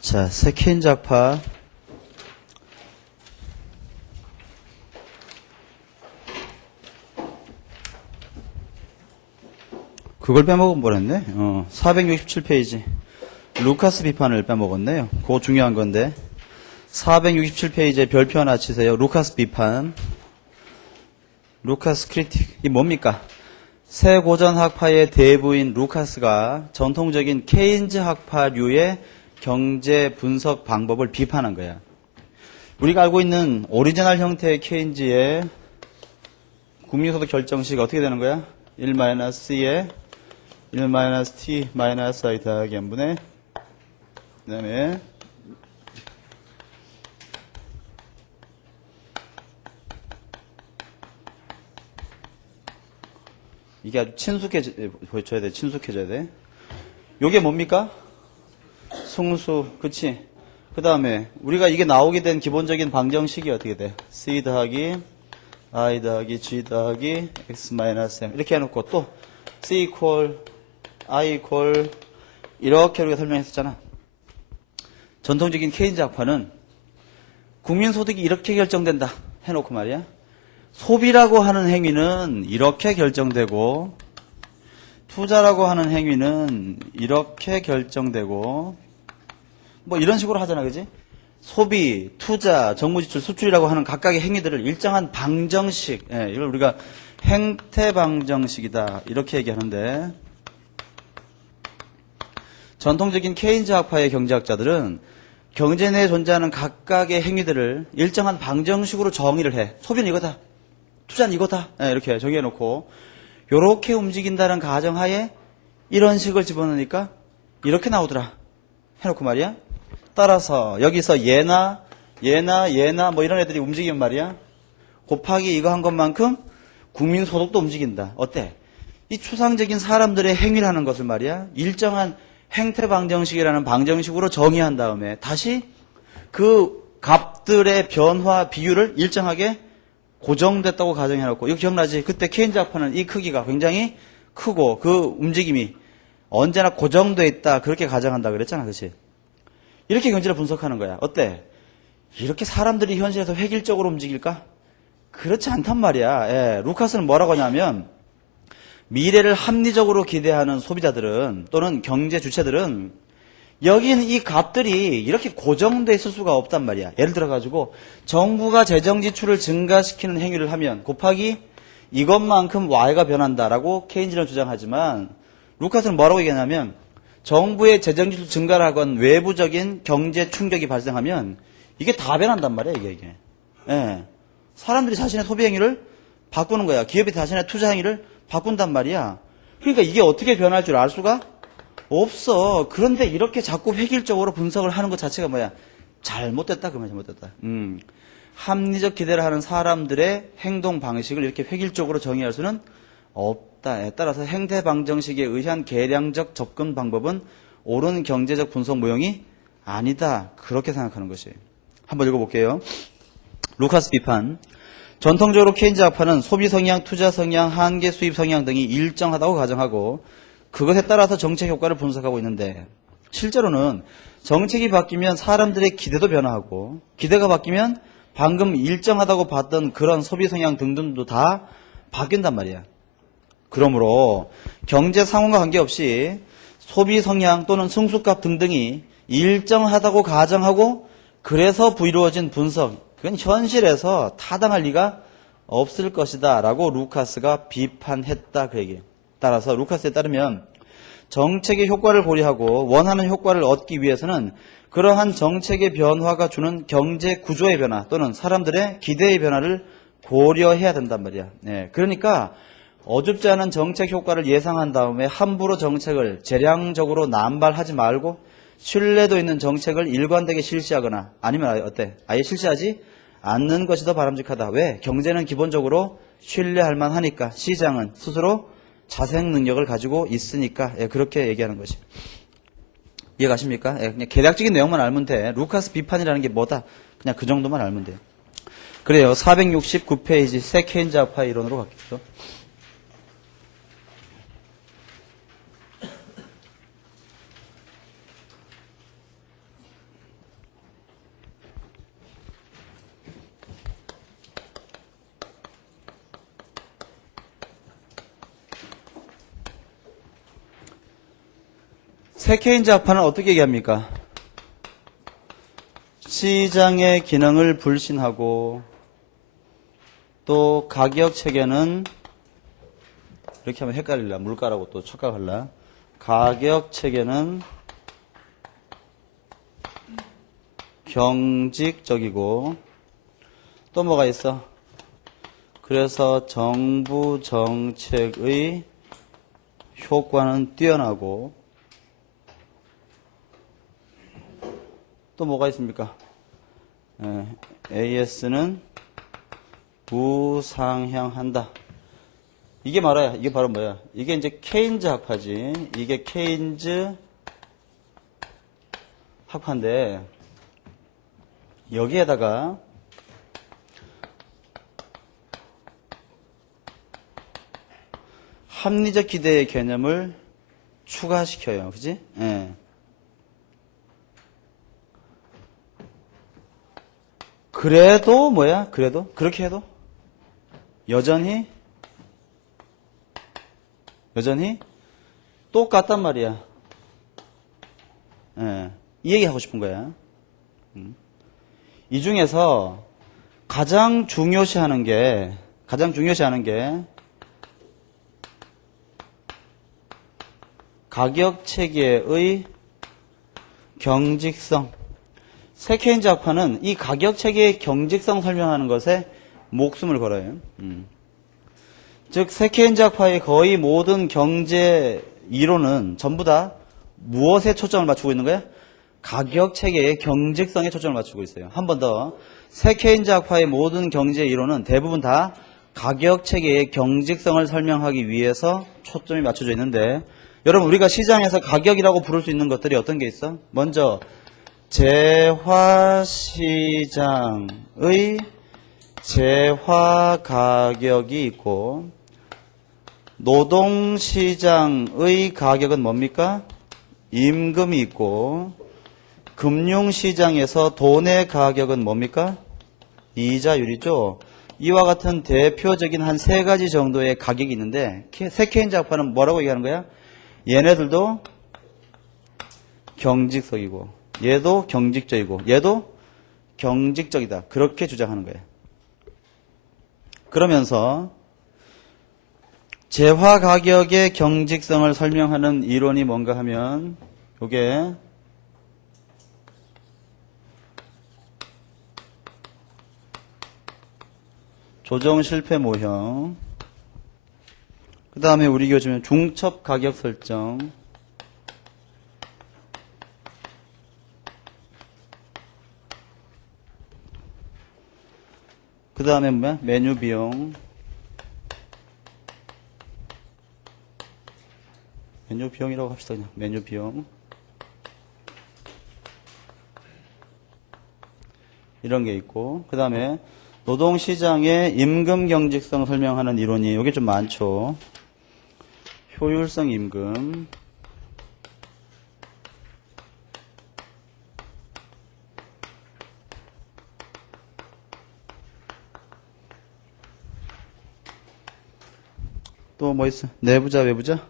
자, 세케인즈 학파. 그걸 빼먹은 뻔했네. 467페이지. 루카스 비판을 빼먹었네요. 그거 중요한 건데. 467페이지에 별표 하나 치세요. 루카스 비판. 루카스 크리틱. 이 뭡니까? 새 고전 학파의 대부인 루카스가 전통적인 케인즈 학파류의 경제 분석 방법을 비판한 거야. 우리가 알고 있는 오리지널 형태의 케인즈의 국민소득 결정식 어떻게 되는 거야? 1-C에 1-T-I 더하기 n분의 그 다음에 이게 아주 보여줘야 돼. 친숙해져야 돼. 요게 뭡니까? 승수. 그치? 그 다음에 우리가 이게 나오게 된 기본적인 방정식이 어떻게 돼? C 더하기 I 더하기 G 더하기 X 마이너스 M 이렇게 해놓고 또 C equal I equal 이렇게 우리가 설명했었잖아. 전통적인 케인즈 학파는 국민소득이 이렇게 결정된다 해놓고 말이야. 소비라고 하는 행위는 이렇게 결정되고 투자라고 하는 행위는 이렇게 결정되고 뭐 이런 식으로 하잖아. 그지? 소비, 투자, 정부지출, 수출이라고 하는 각각의 행위들을 일정한 방정식, 이걸 우리가 행태 방정식이다 이렇게 얘기하는데 전통적인 케인즈 학파의 경제학자들은 경제 내에 존재하는 각각의 행위들을 일정한 방정식으로 정의를 해. 소비는 이거다. 투자는 이거다. 이렇게 정해놓고 이렇게 움직인다는 가정하에 이런 식을 집어넣으니까 이렇게 나오더라 해놓고 말이야. 따라서 여기서 얘나 뭐 이런 애들이 움직이면 말이야. 곱하기 이거 한 것만큼 국민소득도 움직인다. 어때? 이 추상적인 사람들의 행위라는 것을 말이야. 일정한 행태 방정식이라는 방정식으로 정의한 다음에 다시 그 값들의 변화 비율을 일정하게 고정됐다고 가정해놓고 이거 기억나지? 그때 케인즈 학파는 이 크기가 굉장히 크고 그 움직임이 언제나 고정돼 있다 그렇게 가정한다 그랬잖아. 그렇지? 이렇게 경제를 분석하는 거야. 어때? 이렇게 사람들이 현실에서 획일적으로 움직일까? 그렇지 않단 말이야. 루카스는 뭐라고 하냐면 미래를 합리적으로 기대하는 소비자들은 또는 경제 주체들은 여기는 이 값들이 이렇게 고정돼 있을 수가 없단 말이야. 예를 들어 가지고 정부가 재정 지출을 증가시키는 행위를 하면 곱하기 이것만큼 Y가 변한다라고 케인즈는 주장하지만 루카스는 뭐라고 얘기하냐면 정부의 재정 지출 증가를 하건 외부적인 경제 충격이 발생하면 이게 다 변한단 말이야. 이게. 사람들이 자신의 소비 행위를 바꾸는 거야. 기업이 자신의 투자 행위를 바꾼단 말이야. 그러니까 이게 어떻게 변할 줄 알 수가 없어. 그런데 이렇게 자꾸 획일적으로 분석을 하는 것 자체가 뭐야? 잘못됐다. 그 말 잘못됐다. 합리적 기대를 하는 사람들의 행동 방식을 이렇게 획일적으로 정의할 수는 없다. 따라서 행태 방정식에 의한 계량적 접근 방법은 옳은 경제적 분석 모형이 아니다. 그렇게 생각하는 것이에요. 한번 읽어볼게요. 루카스 비판. 전통적으로 케인즈 학파는 소비 성향, 투자 성향, 한계 수입 성향 등이 일정하다고 가정하고 그것에 따라서 정책 효과를 분석하고 있는데 실제로는 정책이 바뀌면 사람들의 기대도 변화하고 기대가 바뀌면 방금 일정하다고 봤던 그런 소비 성향 등등도 다 바뀐단 말이야. 그러므로 경제 상황과 관계없이 소비 성향 또는 승수값 등등이 일정하다고 가정하고 그래서 이루어진 분석 그건 현실에서 타당할 리가 없을 것이다 라고 루카스가 비판했다 그 얘기예요. 따라서 루카스에 따르면 정책의 효과를 고려하고 원하는 효과를 얻기 위해서는 그러한 정책의 변화가 주는 경제 구조의 변화 또는 사람들의 기대의 변화를 고려해야 된단 말이야. 그러니까 어줍지 않은 정책 효과를 예상한 다음에 함부로 정책을 재량적으로 남발하지 말고 신뢰도 있는 정책을 일관되게 실시하거나 아니면 어때? 아예 실시하지 않는 것이 더 바람직하다. 왜? 경제는 기본적으로 신뢰할 만하니까 시장은 스스로 자생 능력을 가지고 있으니까 그렇게 얘기하는 것이. 이해가십니까? 그냥 개략적인 내용만 알면 돼. 루카스 비판이라는 게 뭐다? 그냥 그 정도만 알면 돼요. 그래요. 469페이지 새 케인즈 학파 이론으로 갈게요. 세케인즈 학파는 어떻게 얘기합니까? 시장의 기능을 불신하고 또 가격 체계는 이렇게 하면 헷갈릴라. 물가라고 또 착각할라. 가격 체계는 경직적이고 또 뭐가 있어? 그래서 정부 정책의 효과는 뛰어나고 또 뭐가 있습니까? AS는 부상향한다. 이게 말이야. 이게 바로 뭐야? 이게 이제 케인즈 학파지. 이게 케인즈 학파인데 여기에다가 합리적 기대의 개념을 추가시켜요. 그지? 예. 그래도 뭐야? 그래도 그렇게 해도 여전히 똑같단 말이야. 예. 이 얘기 하고 싶은 거야. 이 중에서 가장 중요시하는 게 가격 체계의 경직성. 세케인즈 학파는 이 가격 체계의 경직성 설명하는 것에 목숨을 걸어요. 즉 세케인즈 학파의 거의 모든 경제 이론은 전부 다 무엇에 초점을 맞추고 있는 거야? 가격 체계의 경직성에 초점을 맞추고 있어요. 한 번 더. 세케인즈 학파의 모든 경제 이론은 대부분 다 가격 체계의 경직성을 설명하기 위해서 초점이 맞춰져 있는데 여러분 우리가 시장에서 가격이라고 부를 수 있는 것들이 어떤 게 있어? 먼저 재화시장의 재화가격이 있고 노동시장의 가격은 뭡니까? 임금이 있고 금융시장에서 돈의 가격은 뭡니까? 이자율이죠. 이와 같은 대표적인 한 세 가지 정도의 가격이 있는데 세케인즈 학파는 뭐라고 얘기하는 거야? 얘네들도 경직성이고 얘도 경직적이고 얘도 경직적이다. 그렇게 주장하는 거예요. 그러면서 재화가격의 경직성을 설명하는 이론이 뭔가 하면 이게 조정실패 모형, 그 다음에 우리 요즘에 중첩가격 설정, 그 다음에 뭐야? 메뉴 비용, 메뉴 비용이라고 합시다. 그냥 메뉴 비용, 이런 게 있고, 그 다음에 노동시장의 임금 경직성 설명하는 이론이 이게 좀 많죠. 효율성 임금, 또 뭐 있어? 내부자, 외부자?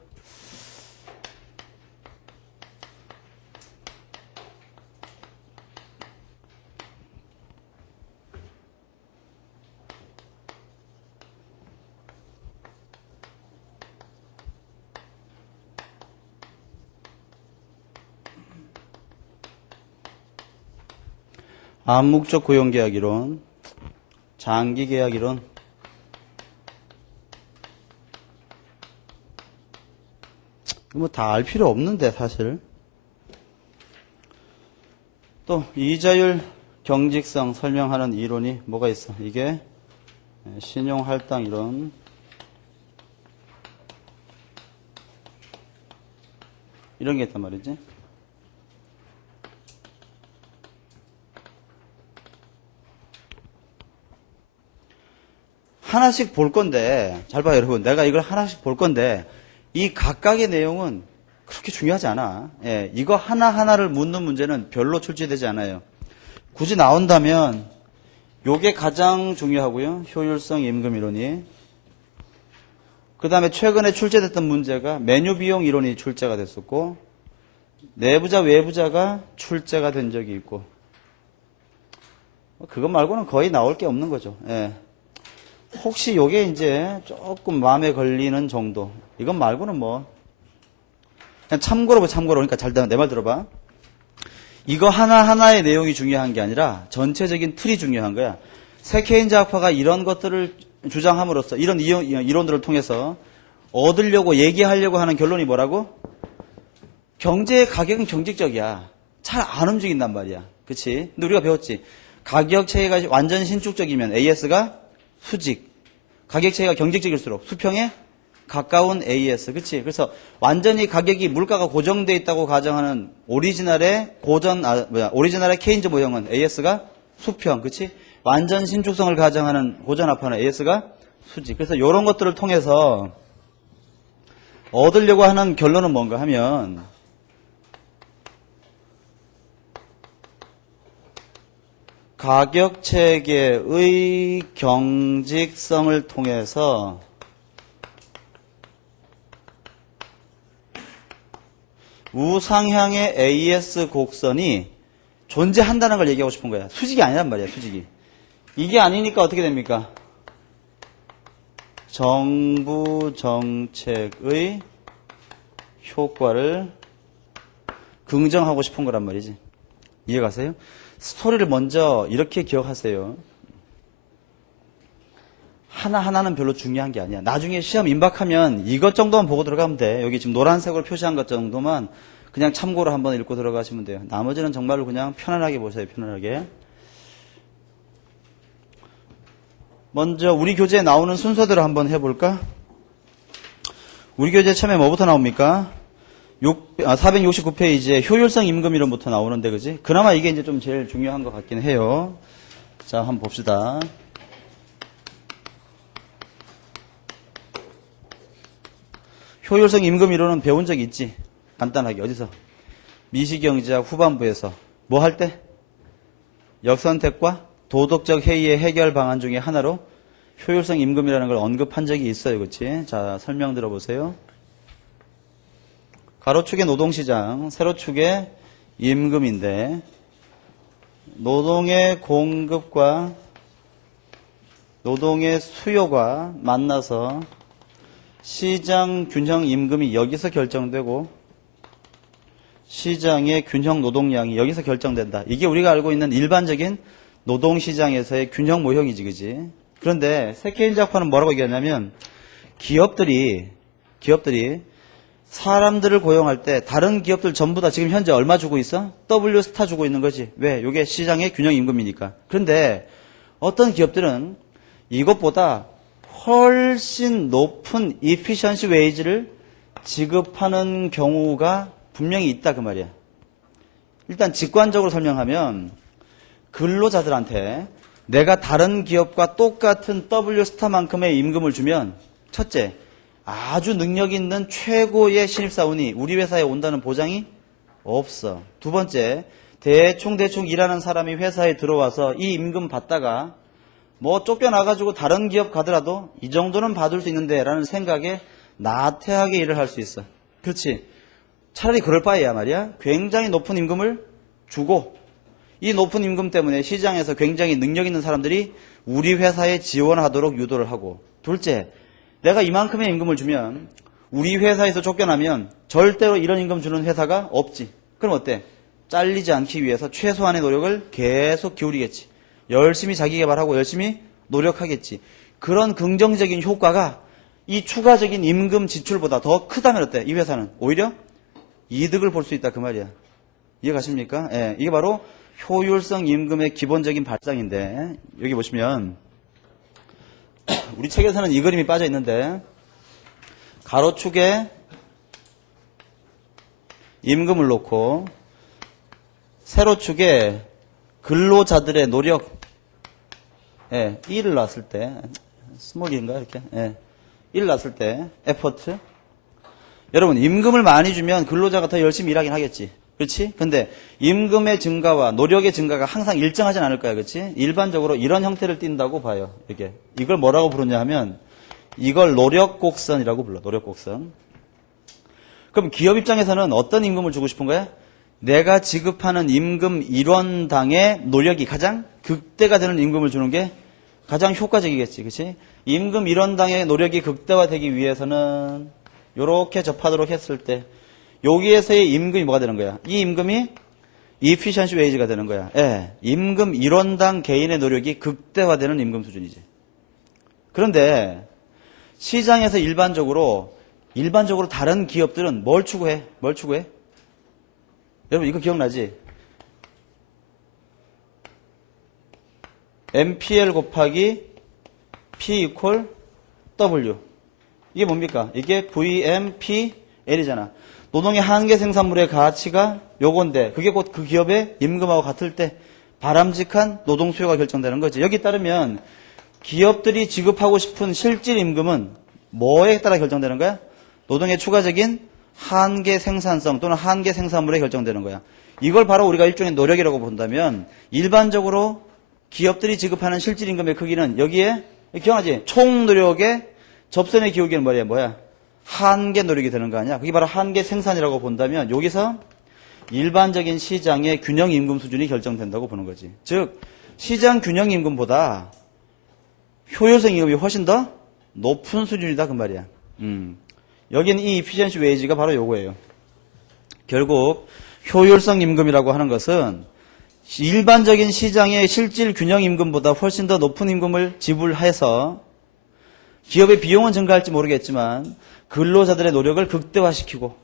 암묵적 고용계약 이론, 장기계약 이론, 뭐 다 알 필요 없는데 사실. 또 이자율 경직성 설명하는 이론이 뭐가 있어? 이게 신용할당 이론, 이런 게 있단 말이지. 하나씩 볼 건데, 잘 봐요 여러분. 내가 이걸 하나씩 볼 건데 이 각각의 내용은 그렇게 중요하지 않아. 예, 이거 하나하나를 묻는 문제는 별로 출제되지 않아요. 굳이 나온다면 요게 가장 중요하고요. 효율성 임금 이론이. 그 다음에 최근에 출제됐던 문제가 메뉴 비용 이론이 출제가 됐었고, 내부자, 외부자가 출제가 된 적이 있고, 그것 말고는 거의 나올 게 없는 거죠. 예. 혹시 요게 이제 조금 마음에 걸리는 정도. 이것 말고는 뭐, 그냥 참고로 그러니까 잘 내 말 들어봐. 이거 하나하나의 내용이 중요한 게 아니라 전체적인 틀이 중요한 거야. 새 케인즈 학파가 이런 것들을 주장함으로써 이런 이론들을 통해서 얻으려고 얘기하려고 하는 결론이 뭐라고? 경제의 가격은 경직적이야. 잘 안 움직인단 말이야. 그치? 근데 우리가 배웠지. 가격 체계가 완전 신축적이면 AS가 수직. 가격 체계가 경직적일수록 수평에 가까운 AS. 그치? 그래서 완전히 가격이 물가가 고정되어 있다고 가정하는 오리지널의 케인즈 모형은 AS가 수평. 그치? 완전 신축성을 가정하는 고전 합파는 AS가 수직. 그래서 이런 것들을 통해서 얻으려고 하는 결론은 뭔가 하면 가격 체계의 경직성을 통해서 우상향의 AS 곡선이 존재한다는 걸 얘기하고 싶은 거야. 수직이 아니란 말이야, 수직이. 이게 아니니까 어떻게 됩니까? 정부 정책의 효과를 긍정하고 싶은 거란 말이지. 이해가세요? 스토리를 먼저 이렇게 기억하세요. 하나하나는 별로 중요한 게 아니야. 나중에 시험 임박하면 이것 정도만 보고 들어가면 돼. 여기 지금 노란색으로 표시한 것 정도만 그냥 참고로 한번 읽고 들어가시면 돼요. 나머지는 정말로 그냥 편안하게 보세요. 편안하게. 먼저 우리 교재에 나오는 순서대로 한번 해볼까? 우리 교재 처음에 뭐부터 나옵니까? 469페이지에 효율성 임금 이론부터 나오는데, 그지? 그나마 이게 이제 좀 제일 중요한 것 같긴 해요. 자, 한번 봅시다. 효율성 임금 이론은 배운 적 있지? 간단하게. 어디서? 미시경제학 후반부에서. 뭐 할 때? 역선택과 도덕적 해이의 해결 방안 중에 하나로 효율성 임금이라는 걸 언급한 적이 있어요. 그치? 자, 설명 들어보세요. 가로축의 노동시장, 세로축의 임금인데 노동의 공급과 노동의 수요가 만나서 시장 균형 임금이 여기서 결정되고 시장의 균형 노동량이 여기서 결정된다. 이게 우리가 알고 있는 일반적인 노동시장에서의 균형 모형이지, 그지? 그런데 세케인즈 학파는 뭐라고 얘기하냐면 기업들이 사람들을 고용할 때 다른 기업들 전부 다 지금 현재 얼마 주고 있어? W 스타 주고 있는 거지. 왜? 이게 시장의 균형 임금이니까. 그런데 어떤 기업들은 이것보다 훨씬 높은 efficiency wage를 지급하는 경우가 분명히 있다 그 말이야. 일단 직관적으로 설명하면 근로자들한테 내가 다른 기업과 똑같은 W 스타만큼의 임금을 주면 첫째, 아주 능력 있는 최고의 신입사원이 우리 회사에 온다는 보장이 없어. 두 번째, 대충 일하는 사람이 회사에 들어와서 이 임금 받다가 뭐 쫓겨나가지고 다른 기업 가더라도 이 정도는 받을 수 있는데 라는 생각에 나태하게 일을 할 수 있어. 그렇지. 차라리 그럴 바에야 말이야. 굉장히 높은 임금을 주고 이 높은 임금 때문에 시장에서 굉장히 능력 있는 사람들이 우리 회사에 지원하도록 유도를 하고, 둘째, 내가 이만큼의 임금을 주면 우리 회사에서 쫓겨나면 절대로 이런 임금 주는 회사가 없지. 그럼 어때? 잘리지 않기 위해서 최소한의 노력을 계속 기울이겠지. 열심히 자기 개발하고 열심히 노력하겠지. 그런 긍정적인 효과가 이 추가적인 임금 지출보다 더 크다면 어때? 이 회사는 오히려 이득을 볼 수 있다 그 말이야. 이해가십니까? 예, 이게 바로 효율성 임금의 기본적인 발상인데, 여기 보시면 우리 책에서는 이 그림이 빠져 있는데 가로축에 임금을 놓고 세로축에 근로자들의 노력, 1을 놨을 때, 스몰인가 이렇게, 1을 놨을 때 에포트. 여러분, 임금을 많이 주면 근로자가 더 열심히 일하긴 하겠지. 그렇지? 근데 임금의 증가와 노력의 증가가 항상 일정하진 않을 거야. 그렇지? 일반적으로 이런 형태를 띈다고 봐요. 이게. 이걸 뭐라고 부르냐 하면 이걸 노력곡선이라고 불러. 노력곡선. 그럼 기업 입장에서는 어떤 임금을 주고 싶은 거야? 내가 지급하는 임금 1원당의 노력이 가장 극대가 되는 임금을 주는 게 가장 효과적이겠지. 그치? 임금 1원당의 노력이 극대화되기 위해서는 요렇게 접하도록 했을 때 여기에서의 임금이 뭐가 되는 거야? 이 임금이 efficiency wage가 되는 거야. 예, 임금 1원당 개인의 노력이 극대화되는 임금 수준이지. 그런데 시장에서 일반적으로 다른 기업들은 뭘 추구해? 여러분 이거 기억나지? MPL 곱하기 P equal W. 이게 뭡니까? 이게 VMPL이잖아. 노동의 한계 생산물의 가치가 요건데 그게 곧 그 기업의 임금하고 같을 때 바람직한 노동 수요가 결정되는 거지. 여기 따르면 기업들이 지급하고 싶은 실질 임금은 뭐에 따라 결정되는 거야? 노동의 추가적인 한계 생산성 또는 한계 생산물에 결정되는 거야. 이걸 바로 우리가 일종의 노력이라고 본다면 일반적으로 기업들이 지급하는 실질 임금의 크기는 여기에 기억하지? 총 노력의 접선의 기울기는 뭐야? 한계 노력이 되는 거 아니야? 그게 바로 한계 생산이라고 본다면 여기서 일반적인 시장의 균형 임금 수준이 결정된다고 보는 거지. 즉 시장 균형 임금보다 효율성 임금이 훨씬 더 높은 수준이다 그 말이야. 여기는 이 efficiency wage가 바로 요거예요. 결국 효율성 임금이라고 하는 것은 일반적인 시장의 실질 균형 임금보다 훨씬 더 높은 임금을 지불해서 기업의 비용은 증가할지 모르겠지만 근로자들의 노력을 극대화시키고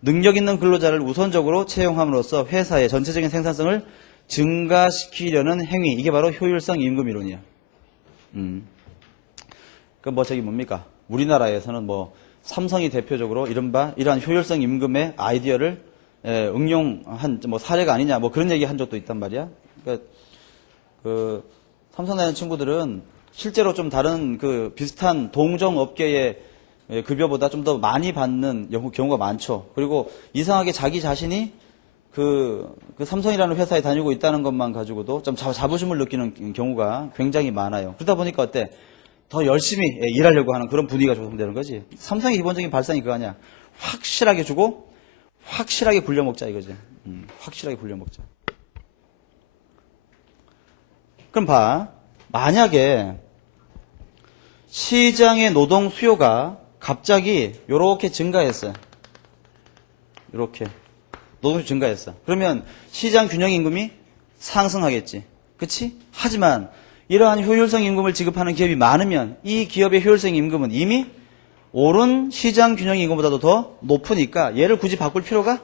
능력 있는 근로자를 우선적으로 채용함으로써 회사의 전체적인 생산성을 증가시키려는 행위, 이게 바로 효율성 임금 이론이야. 뭡니까? 우리나라에서는 삼성이 대표적으로 이러한 효율성 임금의 아이디어를 응용한 사례가 아니냐 그런 얘기 한 적도 있단 말이야. 그러니까 삼성 다니는 친구들은 실제로 좀 다른 비슷한 동종 업계의 급여보다 좀 더 많이 받는 경우가 많죠. 그리고 이상하게 자기 자신이 삼성이라는 회사에 다니고 있다는 것만 가지고도 좀 자부심을 느끼는 경우가 굉장히 많아요. 그러다 보니까 어때? 더 열심히 일하려고 하는 그런 분위기가 조성되는 거지. 삼성의 기본적인 발상이 그거 아니야. 확실하게 주고 확실하게 굴려먹자 이거지. 확실하게 굴려먹자. 그럼 봐. 만약에 시장의 노동 수요가 갑자기 요렇게 증가했어요. 요렇게. 노동 수요 증가했어. 그러면 시장 균형 임금이 상승하겠지. 그치? 하지만 이러한 효율성 임금을 지급하는 기업이 많으면 이 기업의 효율성 임금은 이미 오른 시장 균형 임금보다도 더 높으니까 얘를 굳이 바꿀 필요가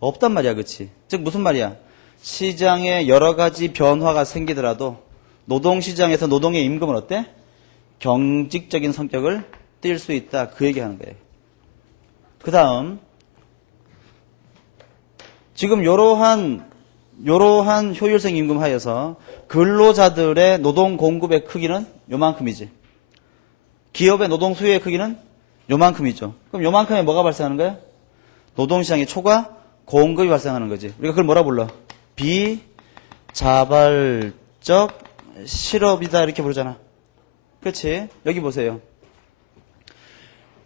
없단 말이야. 그치? 즉 무슨 말이야? 시장에 여러 가지 변화가 생기더라도 노동시장에서 노동의 임금은 어때? 경직적인 성격을 띨 수 있다. 그 얘기하는 거예요. 그 다음 지금 요러한 효율성 임금 하에서 근로자들의 노동 공급의 크기는 요만큼이지. 기업의 노동 수요의 크기는 요만큼이죠. 그럼 요만큼에 뭐가 발생하는 거야? 노동시장의 초과 공급이 발생하는 거지. 우리가 그걸 뭐라 불러? 비자발적 실업이다 이렇게 부르잖아. 그렇지? 여기 보세요.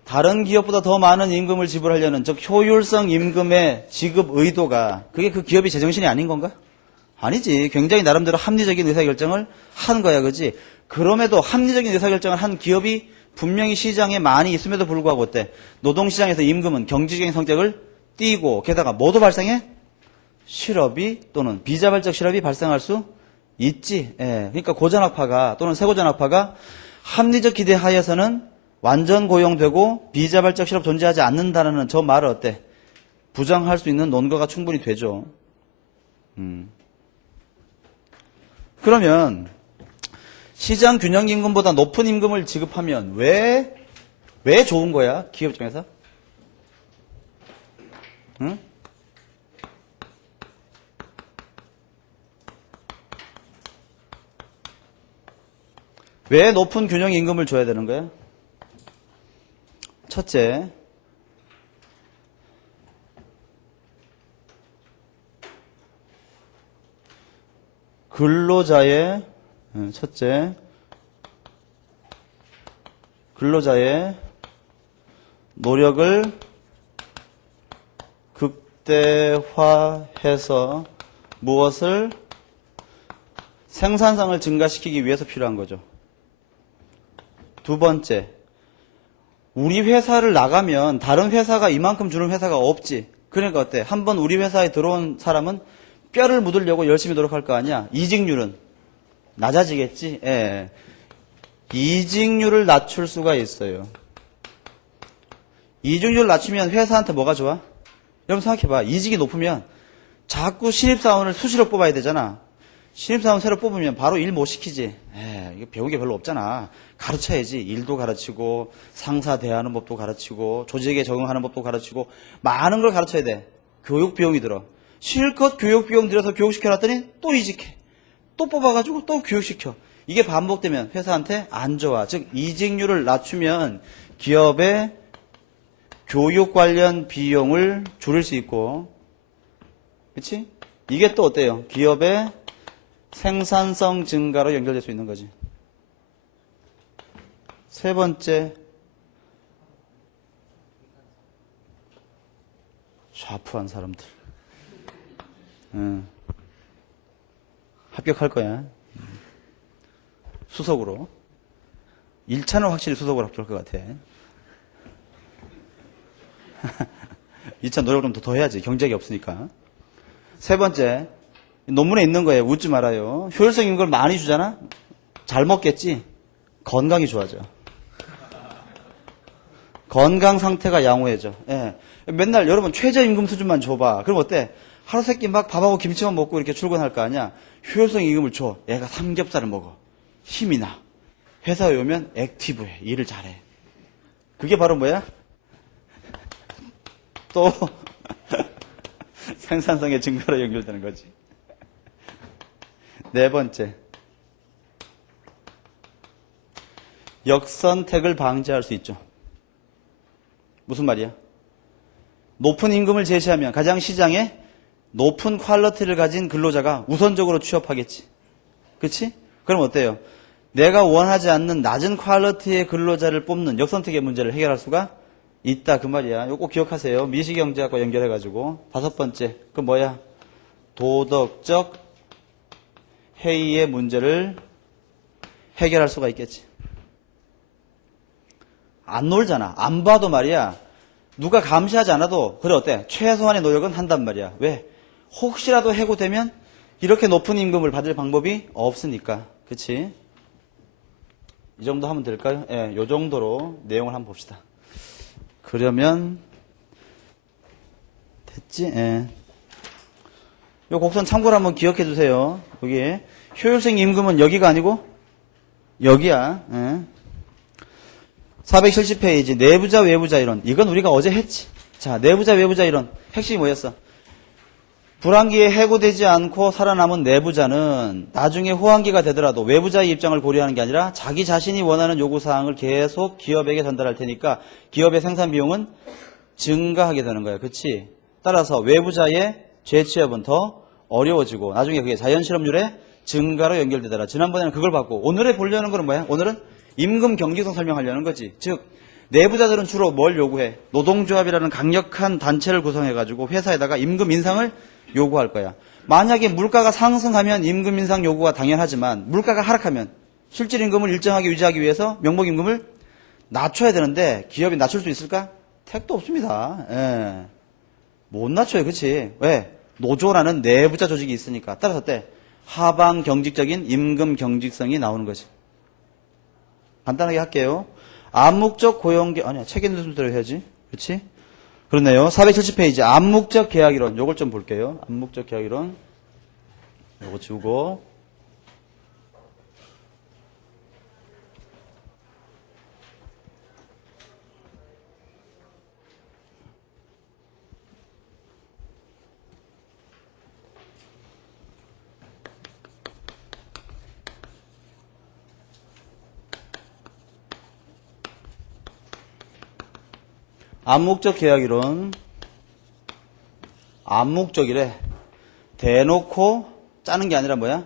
다른 기업보다 더 많은 임금을 지불하려는 즉 효율성 임금의 지급 의도가 그게 그 기업의 제정신이 아닌 건가? 아니지. 굉장히 나름대로 합리적인 의사결정을 한 거야. 그지? 그럼에도 합리적인 의사결정을 한 기업이 분명히 시장에 많이 있음에도 불구하고 어때? 노동시장에서 임금은 경제적인 성격을 띠고 게다가 뭐도 발생해? 실업이 또는 비자발적 실업이 발생할 수 있지. 예. 그러니까 고전학파가 또는 새고전학파가 합리적 기대 하에서는 완전 고용되고 비자발적 실업 존재하지 않는다는 저 말을 어때? 부정할 수 있는 논거가 충분히 되죠. 그러면 시장 균형 임금보다 높은 임금을 지급하면 왜 좋은 거야? 기업 입장에서? 응? 왜 높은 균형 임금을 줘야 되는 거야? 첫째, 근로자의 노력을 극대화해서 무엇을 생산성을 증가시키기 위해서 필요한 거죠. 두 번째, 우리 회사를 나가면 다른 회사가 이만큼 주는 회사가 없지. 그러니까 어때? 한번 우리 회사에 들어온 사람은 뼈를 묻으려고 열심히 노력할 거 아니야. 이직률은 낮아지겠지. 예. 이직률을 낮출 수가 있어요. 이직률을 낮추면 회사한테 뭐가 좋아? 여러분 생각해봐. 이직이 높으면 자꾸 신입사원을 수시로 뽑아야 되잖아. 신입사원 새로 뽑으면 바로 일 못 시키지. 이거 배운 게 별로 없잖아. 가르쳐야지. 일도 가르치고 상사 대하는 법도 가르치고 조직에 적응하는 법도 가르치고 많은 걸 가르쳐야 돼. 교육 비용이 들어. 실컷 교육 비용 들여서 교육시켜놨더니 또 이직해. 또 뽑아가지고 또 교육시켜. 이게 반복되면 회사한테 안 좋아. 즉 이직률을 낮추면 기업의 교육 관련 비용을 줄일 수 있고, 그치? 이게 또 어때요? 기업의 생산성 증가로 연결될 수 있는 거지. 세 번째, 좌푸한 사람들. 합격할 거야. 수석으로. 1차는 확실히 수석으로 합격할 것 같아. 2차 노력을 좀 더 해야지. 경쟁이 없으니까. 세 번째, 논문에 있는 거예요. 웃지 말아요. 효율성 있는 걸 많이 주잖아? 잘 먹겠지? 건강이 좋아져. 건강 상태가 양호해져. 예. 맨날 여러분 최저임금 수준만 줘봐. 그럼 어때? 하루 세끼 막 밥하고 김치만 먹고 이렇게 출근할 거 아니야? 효율성 임금을 줘. 얘가 삼겹살을 먹어. 힘이 나. 회사에 오면 액티브해. 일을 잘해. 그게 바로 뭐야? 또 생산성의 증가로 연결되는 거지. 네 번째, 역선택을 방지할 수 있죠. 무슨 말이야? 높은 임금을 제시하면 가장 시장에 높은 퀄리티를 가진 근로자가 우선적으로 취업하겠지. 그치? 그럼 어때요? 내가 원하지 않는 낮은 퀄리티의 근로자를 뽑는 역선택의 문제를 해결할 수가 있다 그 말이야. 이거 꼭 기억하세요. 미시경제학과 연결해가지고. 다섯 번째, 그 뭐야? 도덕적 해이의 문제를 해결할 수가 있겠지. 안 놀잖아. 안 봐도 말이야. 누가 감시하지 않아도 그래 어때? 최소한의 노력은 한단 말이야. 왜? 혹시라도 해고되면 이렇게 높은 임금을 받을 방법이 없으니까. 그치? 이 정도 하면 될까요? 예, 이 정도로 내용을 한번 봅시다. 그러면 됐지? 예. 요 곡선 참고로 한번 기억해 두세요. 여기 효율성 임금은 여기가 아니고 여기야. 예. 470페이지 내부자 외부자 이론. 이건 우리가 어제 했지. 자, 내부자 외부자 이론 핵심이 뭐였어? 불황기에 해고되지 않고 살아남은 내부자는 나중에 호황기가 되더라도 외부자의 입장을 고려하는 게 아니라 자기 자신이 원하는 요구사항을 계속 기업에게 전달할 테니까 기업의 생산 비용은 증가하게 되는 거예요. 그치? 따라서 외부자의 재취업은 더 어려워지고 나중에 그게 자연실업률의 증가로 연결되더라. 지난번에는 그걸 봤고 오늘에 보려는 거는 뭐야? 오늘은 임금 경직성 설명하려는 거지. 즉 내부자들은 주로 뭘 요구해? 노동조합이라는 강력한 단체를 구성해가지고 회사에다가 임금 인상을 요구할 거야. 만약에 물가가 상승하면 임금 인상 요구가 당연하지만 물가가 하락하면 실질 임금을 일정하게 유지하기 위해서 명목 임금을 낮춰야 되는데 기업이 낮출 수 있을까? 택도 없습니다. 예. 못 낮춰요. 그치? 왜? 노조라는 내부자 조직이 있으니까. 따라서 어때? 하방 경직적인 임금 경직성이 나오는 거지. 간단하게 할게요. 암묵적 고용계, 아니야, 책 있는 순서대로 해야지. 그렇지? 그렇네요. 470페이지. 암묵적 계약이론. 요걸 좀 볼게요. 암묵적 계약이론. 요거 지우고. 암묵적 계약이론. 암묵적이래. 대놓고 짜는 게 아니라 뭐야?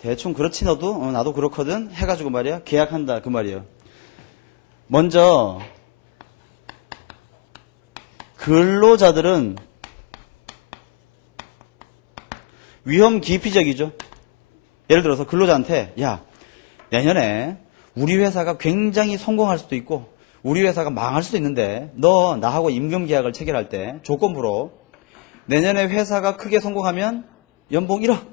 대충 그렇지 너도 나도 그렇거든 해가지고 말이야 계약한다 그 말이에요. 먼저 근로자들은 위험 기피적이죠. 예를 들어서 근로자한테 야, 내년에 우리 회사가 굉장히 성공할 수도 있고 우리 회사가 망할 수도 있는데 너 나하고 임금 계약을 체결할 때 조건부로 내년에 회사가 크게 성공하면 연봉 1억,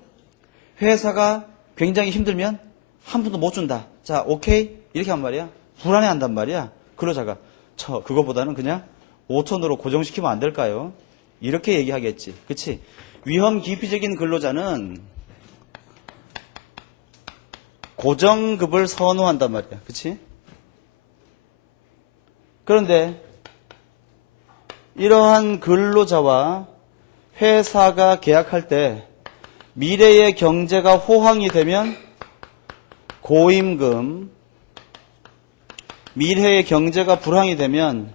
회사가 굉장히 힘들면 한 푼도 못 준다. 자, 오케이? 이렇게 한 말이야. 불안해한단 말이야. 근로자가 그거보다는 그냥 5천으로 고정시키면 안 될까요? 이렇게 얘기하겠지. 그치? 위험 기피적인 근로자는 고정급을 선호한단 말이야. 그치? 그런데 이러한 근로자와 회사가 계약할 때 미래의 경제가 호황이 되면 고임금, 미래의 경제가 불황이 되면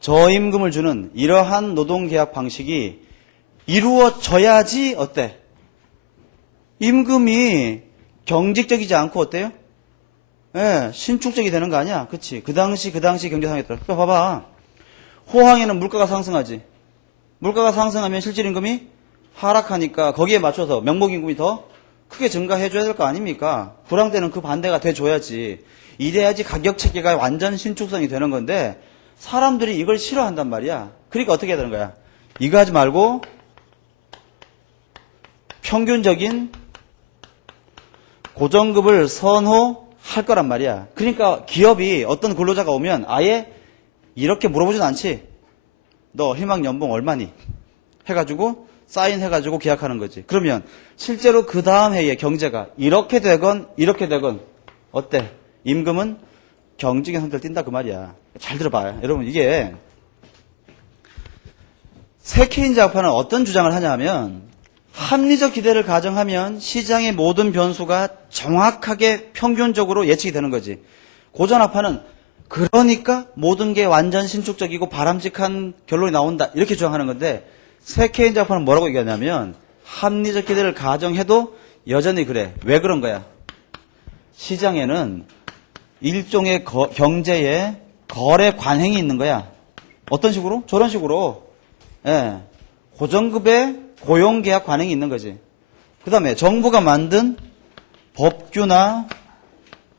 저임금을 주는 이러한 노동계약 방식이 이루어져야지 어때? 임금이 경직적이지 않고 어때요? 예, 신축적이 되는 거 아니야? 그치? 그 당시 경제상황에 따라. 봐봐. 호황에는 물가가 상승하지. 물가가 상승하면 실질임금이 하락하니까 거기에 맞춰서 명목임금이 더 크게 증가해줘야 될 거 아닙니까? 불황 때는 그 반대가 돼줘야지. 이래야지 가격체계가 완전 신축성이 되는 건데 사람들이 이걸 싫어한단 말이야. 그러니까 어떻게 해야 되는 거야? 이거 하지 말고 평균적인 고정급을 선호할 거란 말이야. 그러니까 기업이 어떤 근로자가 오면 아예 이렇게 물어보진 않지. 너 희망 연봉 얼마니? 해가지고 사인해가지고 계약하는 거지. 그러면 실제로 그 다음 해에 경제가 이렇게 되건 어때? 임금은 경직의 선택을 띈다 그 말이야. 잘 들어봐요. 여러분 이게 새 케인즈 학파는 어떤 주장을 하냐 하면 합리적 기대를 가정하면 시장의 모든 변수가 정확하게 평균적으로 예측이 되는 거지. 고전 학파는 그러니까 모든 게 완전 신축적이고 바람직한 결론이 나온다 이렇게 주장하는 건데 새 케인즈 학파는 뭐라고 얘기하냐면 합리적 기대를 가정해도 여전히 그래. 왜 그런 거야? 시장에는 일종의 경제의 거래 관행이 있는 거야. 어떤 식으로? 저런 식으로. 예. 고정급의 고용계약 관행이 있는 거지. 그 다음에 정부가 만든 법규나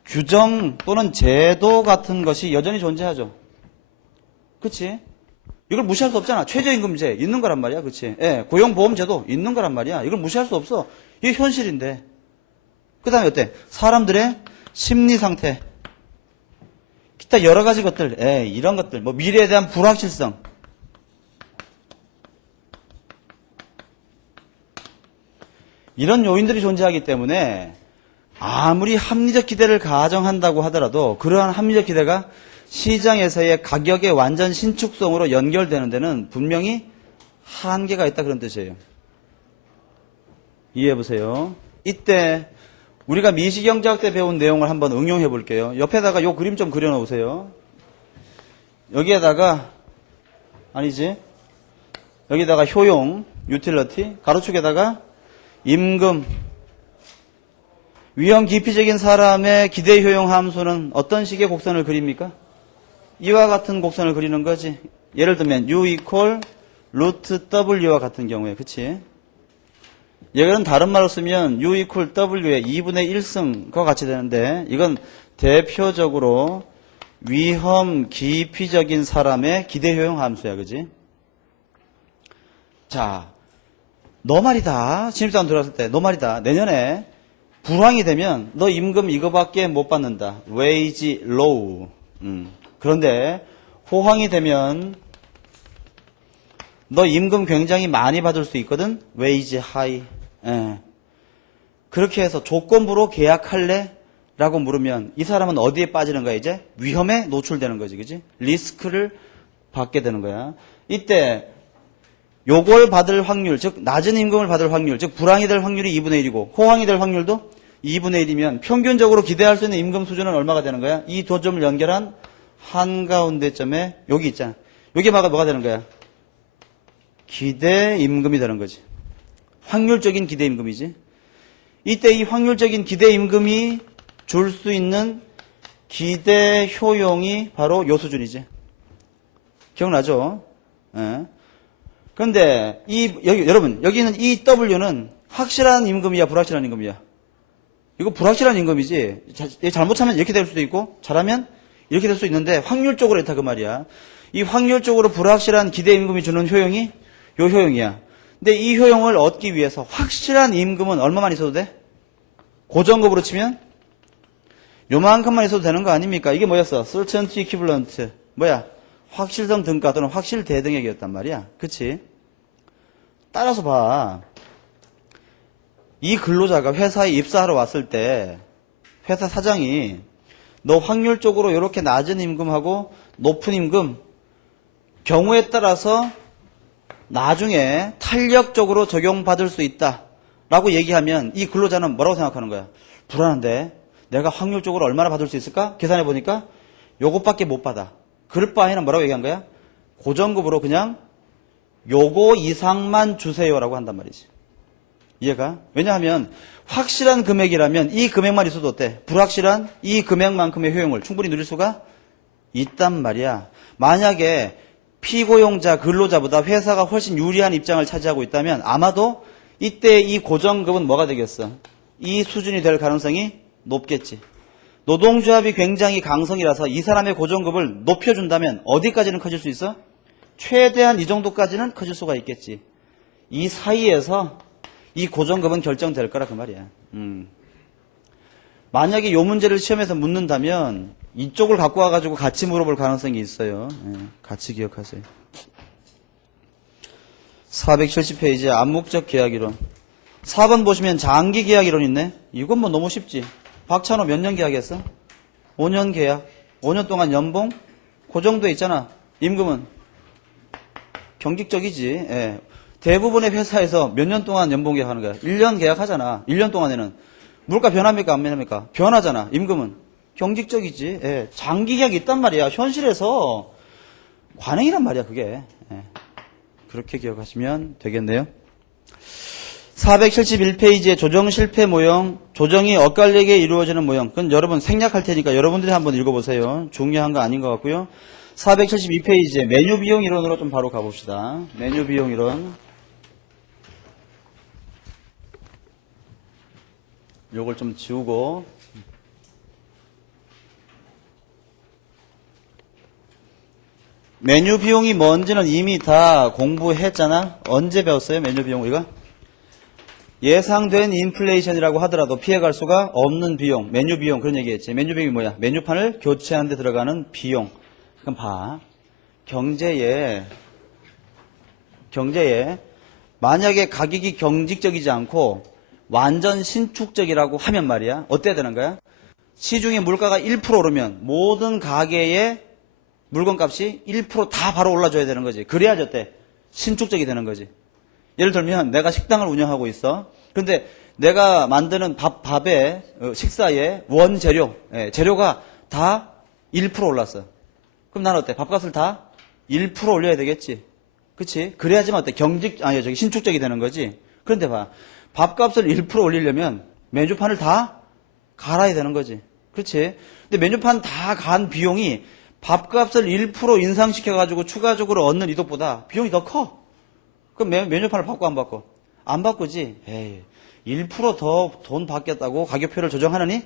규정 또는 제도 같은 것이 여전히 존재하죠. 그치? 이걸 무시할 수 없잖아. 최저임금제 있는 거란 말이야. 그치? 예. 고용보험제도 있는 거란 말이야. 이걸 무시할 수 없어. 이게 현실인데. 그 다음에 어때? 사람들의 심리 상태. 기타 여러 가지 것들, 이런 것들, 뭐 미래에 대한 불확실성. 이런 요인들이 존재하기 때문에 아무리 합리적 기대를 가정한다고 하더라도 그러한 합리적 기대가 시장에서의 가격의 완전 신축성으로 연결되는 데는 분명히 한계가 있다 그런 뜻이에요. 이해해 보세요. 이때 우리가 미시경제학 때 배운 내용을 한번 응용해 볼게요. 옆에다가 요 그림 좀 그려 놓으세요. 여기에다가 여기다가 효용, 유틸러티, 가로축에다가 임금, 위험 기피적인 사람의 기대 효용 함수는 어떤 식의 곡선을 그립니까? 이와 같은 곡선을 그리는 거지. 예를 들면 U equal 루트 W와 같은 경우에, 그치? 얘는 다른 말로 쓰면 U equal W의 2분의 1승과 같이 되는데 이건 대표적으로 위험 기피적인 사람의 기대 효용 함수야, 그지? 자, 너 말이다. 신입사원 들어왔을 때 너 말이다. 내년에 불황이 되면 너 임금 이거밖에 못 받는다. wage low. 그런데 호황이 되면 너 임금 굉장히 많이 받을 수 있거든. wage high. 그렇게 해서 조건부로 계약할래? 라고 물으면 이 사람은 어디에 빠지는 거야 이제? 위험에 노출되는 거지. 그지? 리스크를 받게 되는 거야. 이때 요걸 받을 확률, 즉 낮은 임금을 받을 확률, 즉 불황이 될 확률이 2분의 1이고 호황이 될 확률도 2분의 1이면 평균적으로 기대할 수 있는 임금 수준은 얼마가 되는 거야? 이 두 점을 연결한 한가운데 점에 여기 있잖아. 여기 뭐가 되는 거야? 기대 임금이 되는 거지. 확률적인 기대 임금이지. 이때 이 확률적인 기대 임금이 줄 수 있는 기대 효용이 바로 요 수준이지. 기억나죠? 예. 근데 여러분, 여기는 이 W는 확실한 임금이야, 불확실한 임금이야? 이거 불확실한 임금이지. 잘못하면 이렇게 될 수도 있고, 잘하면 이렇게 될 수 있는데, 확률적으로 이렇다 그 말이야. 이 확률적으로 불확실한 기대 임금이 주는 효용이 요 효용이야. 근데 이 효용을 얻기 위해서 확실한 임금은 얼마만 있어도 돼? 고정급으로 치면 요만큼만 있어도 되는 거 아닙니까? 이게 뭐였어? certainty equivalent. 뭐야? 확실성 등가 또는 확실 대등액이었단 말이야. 그치? 따라서 봐. 이 근로자가 회사에 입사하러 왔을 때 회사 사장이 너 확률적으로 이렇게 낮은 임금하고 높은 임금 경우에 따라서 나중에 탄력적으로 적용받을 수 있다 라고 얘기하면 이 근로자는 뭐라고 생각하는 거야? 불안한데 내가 확률적으로 얼마나 받을 수 있을까? 계산해 보니까 요것밖에 못 받아. 그럴 바에는 뭐라고 얘기한 거야? 고정급으로 그냥 요거 이상만 주세요라고 한단 말이지. 이해가? 왜냐하면 확실한 금액이라면 이 금액만 있어도 어때? 불확실한 이 금액만큼의 효용을 충분히 누릴 수가 있단 말이야. 만약에 피고용자, 근로자보다 회사가 훨씬 유리한 입장을 차지하고 있다면 아마도 이때 이 고정급은 뭐가 되겠어? 이 수준이 될 가능성이 높겠지. 노동조합이 굉장히 강성이라서 이 사람의 고정급을 높여준다면 어디까지는 커질 수 있어? 최대한 이 정도까지는 커질 수가 있겠지. 이 사이에서 이 고정급은 결정될 거라 그 말이야. 만약에 이 문제를 시험에서 묻는다면 이쪽을 갖고 와가지고 같이 물어볼 가능성이 있어요. 같이 기억하세요. 470페이지 암묵적 계약이론. 4번 보시면 장기 계약이론 있네. 이건 뭐 너무 쉽지. 박찬호 몇 년 계약했어? 5년 계약. 5년 동안 연봉? 고정돼 있잖아. 임금은 경직적이지. 예. 대부분의 회사에서 몇 년 동안 연봉 계약하는 거야? 1년 계약하잖아. 1년 동안에는 물가 변합니까? 안 변합니까? 변하잖아. 임금은 경직적이지. 예. 장기 계약이 있단 말이야. 현실에서 관행이란 말이야 그게. 예. 그렇게 기억하시면 되겠네요. 471페이지의 조정 실패 모형, 조정이 엇갈리게 이루어지는 모형. 그건 여러분 생략할 테니까 여러분들이 한번 읽어보세요. 중요한 거 아닌 것 같고요. 472페이지에 메뉴 비용 이론으로 좀 바로 가봅시다. 메뉴 비용 이론. 요걸 좀 지우고. 메뉴 비용이 뭔지는 이미 다 공부했잖아. 언제 배웠어요? 메뉴 비용 우리가? 예상된 인플레이션이라고 하더라도 피해갈 수가 없는 비용, 메뉴 비용 그런 얘기했지. 메뉴 비용이 뭐야? 메뉴판을 교체하는 데 들어가는 비용. 그럼 봐. 경제에 만약에 가격이 경직적이지 않고 완전 신축적이라고 하면 말이야. 어때야 되는 거야? 시중에 물가가 1% 오르면 모든 가게의 물건값이 1% 다 바로 올라줘야 되는 거지. 그래야지 어때? 신축적이 되는 거지. 예를 들면 내가 식당을 운영하고 있어. 근데 내가 만드는 밥에 식사에 원재료, 재료가 다 1% 올랐어. 그럼 나는 어때? 밥값을 다 1% 올려야 되겠지. 그치? 그래야지만 어때? 신축적이 되는 거지. 그런데 봐. 밥값을 1% 올리려면 메뉴판을 다 갈아야 되는 거지. 그렇지? 근데 메뉴판 다 간 비용이 밥값을 1% 인상시켜가지고 추가적으로 얻는 이득보다 비용이 더 커. 그럼 메뉴판을 바꿔 안 바꿔? 안 바꾸지. 에이, 1% 더 돈 받겠다고 가격표를 조정하느니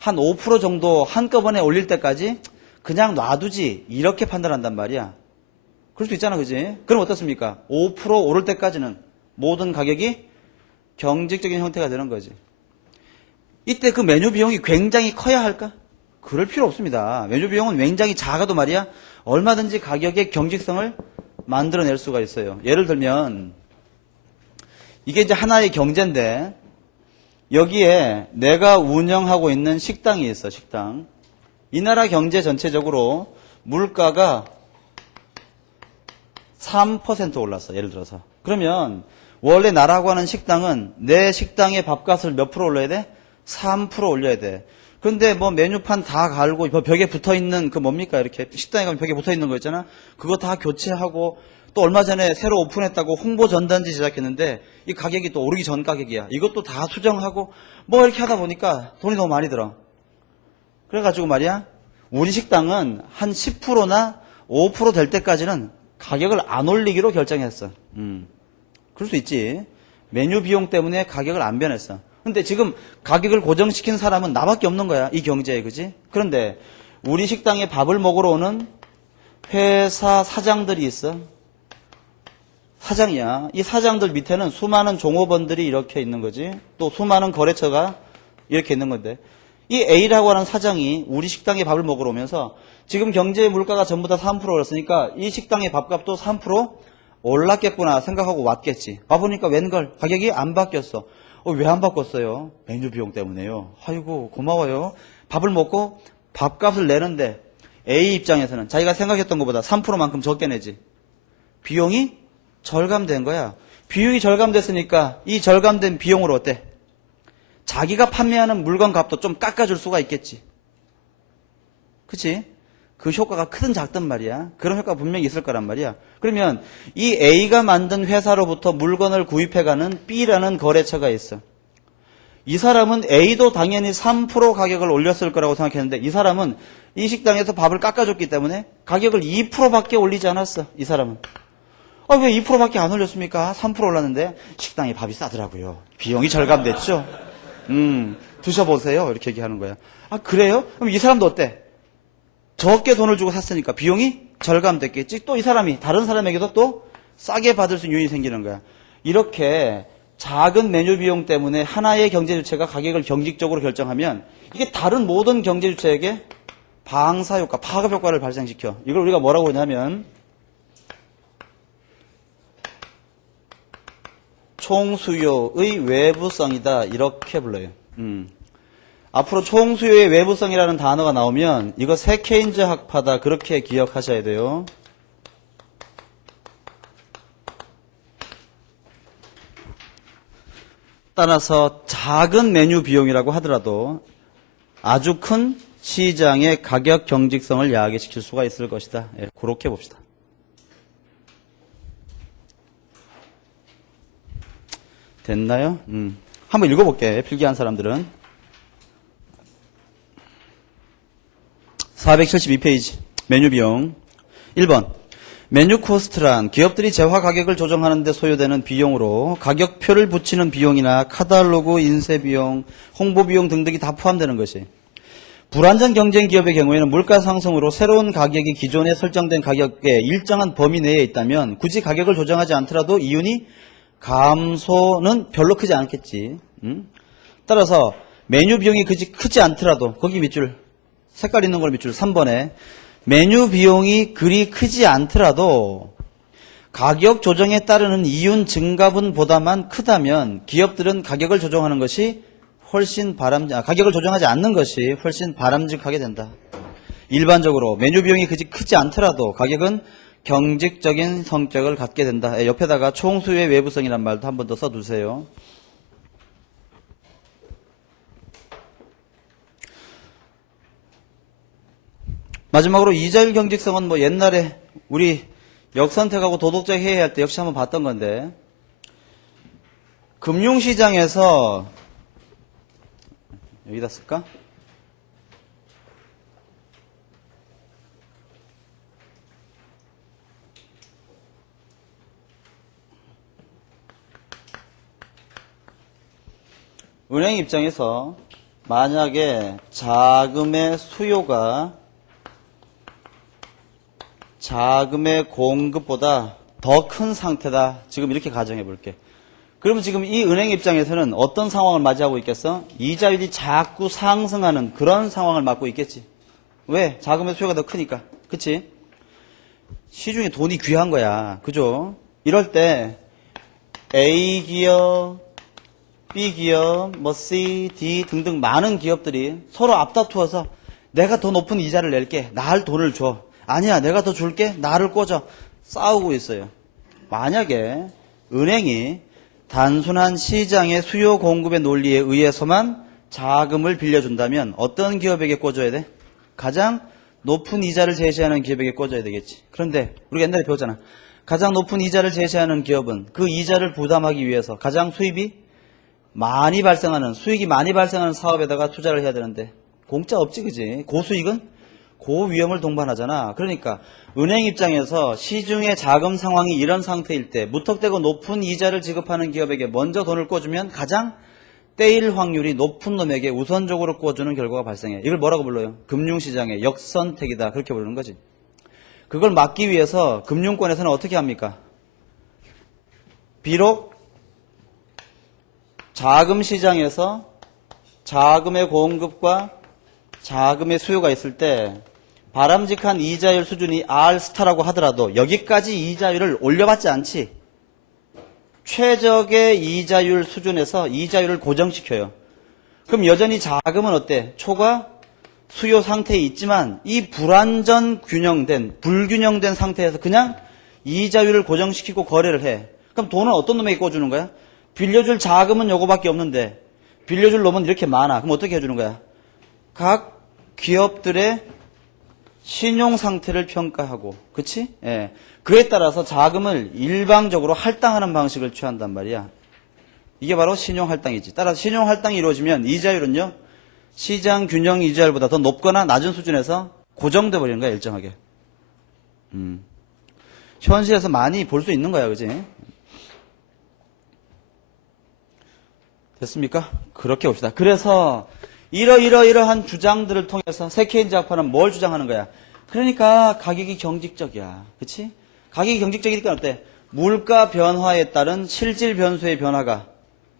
한 5% 정도 한꺼번에 올릴 때까지 그냥 놔두지. 이렇게 판단한단 말이야. 그럴 수 있잖아, 그지? 그럼 어떻습니까? 5% 오를 때까지는 모든 가격이 경직적인 형태가 되는 거지. 이때 그 메뉴 비용이 굉장히 커야 할까? 그럴 필요 없습니다. 메뉴 비용은 굉장히 작아도 말이야 얼마든지 가격의 경직성을 만들어낼 수가 있어요. 예를 들면 이게 이제 하나의 경제인데 여기에 내가 운영하고 있는 식당이 있어. 식당. 이 나라 경제 전체적으로 물가가 3% 올랐어. 예를 들어서. 그러면 원래 나라고 하는 식당은 내 식당의 밥값을 몇 프로 올려야 돼? 3% 올려야 돼. 근데 뭐 메뉴판 다 갈고 벽에 붙어있는 그 뭡니까? 이렇게 식당에 가면 벽에 붙어있는 거 있잖아. 그거 다 교체하고 또 얼마 전에 새로 오픈했다고 홍보 전단지 제작했는데 이 가격이 또 오르기 전 가격이야. 이것도 다 수정하고 뭐 이렇게 하다 보니까 돈이 너무 많이 들어. 그래가지고 말이야 우리 식당은 한 10%나 5% 될 때까지는 가격을 안 올리기로 결정했어. 그럴 수 있지. 메뉴 비용 때문에 가격을 안 변했어. 근데 지금 가격을 고정시킨 사람은 나밖에 없는 거야. 이 경제에, 그지? 그런데 우리 식당에 밥을 먹으러 오는 회사 사장들이 있어. 사장이야. 이 사장들 밑에는 수많은 종업원들이 이렇게 있는 거지. 또 수많은 거래처가 이렇게 있는 건데, 이 A라고 하는 사장이 우리 식당에 밥을 먹으러 오면서 지금 경제 물가가 전부 다 3% 올랐으니까 이 식당의 밥값도 3% 올랐겠구나 생각하고 왔겠지. 와보니까 웬걸 가격이 안 바뀌었어. 왜 안 바꿨어요? 메뉴 비용 때문에요. 아이고 고마워요. 밥을 먹고 밥값을 내는데 A 입장에서는 자기가 생각했던 것보다 3%만큼 적게 내지. 비용이 절감된 거야. 비용이 절감됐으니까 이 절감된 비용으로 어때? 자기가 판매하는 물건 값도 좀 깎아줄 수가 있겠지. 그치? 그 효과가 크든 작든 말이야. 그런 효과가 분명히 있을 거란 말이야. 그러면 이 A가 만든 회사로부터 물건을 구입해가는 B라는 거래처가 있어. 이 사람은 A도 당연히 3% 가격을 올렸을 거라고 생각했는데 이 사람은 이 식당에서 밥을 깎아줬기 때문에 가격을 2%밖에 올리지 않았어. 이 사람은. 왜 2%밖에 안 올렸습니까? 3% 올랐는데 식당에 밥이 싸더라고요. 비용이 절감됐죠? 드셔보세요. 이렇게 얘기하는 거야. 그래요? 그럼 이 사람도 어때? 적게 돈을 주고 샀으니까 비용이 절감됐겠지. 또 이 사람이 다른 사람에게도 또 싸게 받을 수 있는 요인이 생기는 거야. 이렇게 작은 메뉴 비용 때문에 하나의 경제 주체가 가격을 경직적으로 결정하면 이게 다른 모든 경제 주체에게 방사 효과, 파급 효과를 발생시켜. 이걸 우리가 뭐라고 그러냐면 총수요의 외부성이다. 이렇게 불러요. 앞으로 총수요의 외부성이라는 단어가 나오면 이거 새 케인즈 학파다 그렇게 기억하셔야 돼요. 따라서 작은 메뉴 비용이라고 하더라도 아주 큰 시장의 가격 경직성을 야하게 시킬 수가 있을 것이다. 그렇게 봅시다. 됐나요? 한번 읽어볼게. 필기한 사람들은. 472페이지 메뉴 비용 1번 메뉴 코스트란 기업들이 재화 가격을 조정하는 데 소요되는 비용으로 가격표를 붙이는 비용이나 카탈로그 인쇄 비용, 홍보 비용 등등이 다 포함되는 것이 불완전 경쟁 기업의 경우에는 물가 상승으로 새로운 가격이 기존에 설정된 가격의 일정한 범위 내에 있다면 굳이 가격을 조정하지 않더라도 이윤이 감소는 별로 크지 않겠지. 따라서 메뉴 비용이 크지 않더라도 거기 밑줄 색깔 있는 걸 밑줄 3번에 메뉴 비용이 그리 크지 않더라도 가격 조정에 따르는 이윤 증가분보다만 크다면 기업들은 가격을 조정하는 것이 훨씬 가격을 조정하지 않는 것이 훨씬 바람직하게 된다. 일반적으로 메뉴 비용이 크지 않더라도 가격은 경직적인 성격을 갖게 된다. 옆에다가 총수요의 외부성이란 말도 한 번 더 써두세요. 마지막으로 이자율 경직성은 뭐 옛날에 우리 역선택하고 도덕적 해야 할 때 역시 한번 봤던 건데 금융시장에서 여기다 쓸까? 은행 입장에서 만약에 자금의 수요가 자금의 공급보다 더 큰 상태다. 지금 이렇게 가정해 볼게. 그러면 지금 이 은행 입장에서는 어떤 상황을 맞이하고 있겠어? 이자율이 자꾸 상승하는 그런 상황을 맞고 있겠지. 왜? 자금의 수요가 더 크니까. 그치? 시중에 돈이 귀한 거야. 그죠? 이럴 때 A 기업, B 기업, C, D 등등 많은 기업들이 서로 앞다투어서 내가 더 높은 이자를 낼게. 나할 돈을 줘. 아니야, 내가 더 줄게. 나를 꽂아. 싸우고 있어요. 만약에 은행이 단순한 시장의 수요 공급의 논리에 의해서만 자금을 빌려준다면 어떤 기업에게 꽂아야 돼? 가장 높은 이자를 제시하는 기업에게 꽂아야 되겠지. 그런데 우리가 옛날에 배웠잖아. 가장 높은 이자를 제시하는 기업은 그 이자를 부담하기 위해서 가장 수입이 많이 발생하는, 수익이 많이 발생하는 사업에다가 투자를 해야 되는데 공짜 없지, 그지? 고수익은 고위험을 동반하잖아. 그러니까 은행 입장에서 시중의 자금 상황이 이런 상태일 때 무턱대고 높은 이자를 지급하는 기업에게 먼저 돈을 꿔주면 가장 떼일 확률이 높은 놈에게 우선적으로 꿔주는 결과가 발생해. 이걸 뭐라고 불러요? 금융시장의 역선택이다. 그렇게 부르는 거지. 그걸 막기 위해서 금융권에서는 어떻게 합니까? 비록 자금 시장에서 자금의 공급과 자금의 수요가 있을 때 바람직한 이자율 수준이 R스타라고 하더라도 여기까지 이자율을 올려받지 않지. 최적의 이자율 수준에서 이자율을 고정시켜요. 그럼 여전히 자금은 어때? 초과 수요 상태에 있지만 이 불균형된 상태에서 그냥 이자율을 고정시키고 거래를 해. 그럼 돈은 어떤 놈에게 꿔주는 거야? 빌려줄 자금은 요거밖에 없는데 빌려줄 놈은 이렇게 많아. 그럼 어떻게 해주는 거야? 각 기업들의 신용 상태를 평가하고, 그치? 예. 그에 따라서 자금을 일방적으로 할당하는 방식을 취한단 말이야. 이게 바로 신용 할당이지. 따라서 신용 할당이 이루어지면 이자율은요, 시장 균형 이자율보다 더 높거나 낮은 수준에서 고정돼 버리는 거야, 일정하게. 현실에서 많이 볼 수 있는 거야, 그지? 됐습니까? 그렇게 봅시다. 그래서 이러한 주장들을 통해서 세케인지 학파는 뭘 주장하는 거야? 그러니까 가격이 경직적이야. 그치? 가격이 경직적이니까 어때? 물가 변화에 따른 실질 변수의 변화가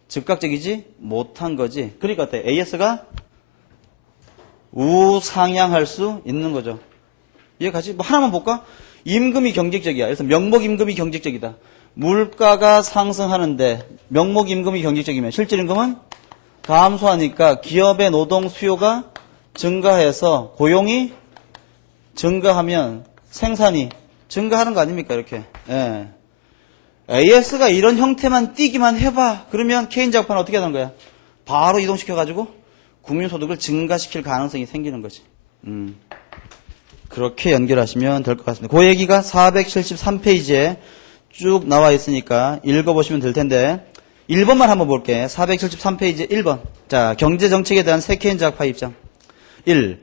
즉각적이지 못한 거지. 그러니까 어때? AS가 우상향할 수 있는 거죠. 이해가지? 뭐 하나만 볼까? 임금이 경직적이야. 그래서 명목 임금이 경직적이다. 물가가 상승하는데 명목 임금이 경직적이면 실질 임금은 감소하니까 기업의 노동 수요가 증가해서 고용이 증가하면 생산이 증가하는 거 아닙니까? 이렇게. 예. AS가 이런 형태만 띄기만 해봐. 그러면 케인즈 학파는 어떻게 하는 거야? 바로 이동시켜가지고 국민소득을 증가시킬 가능성이 생기는 거지. 그렇게 연결하시면 될 것 같습니다. 그 얘기가 473페이지에 쭉 나와 있으니까 읽어보시면 될 텐데 1번만 한번 볼게. 473페이지 1번. 자, 경제정책에 대한 세케인즈 학파 입장. 1.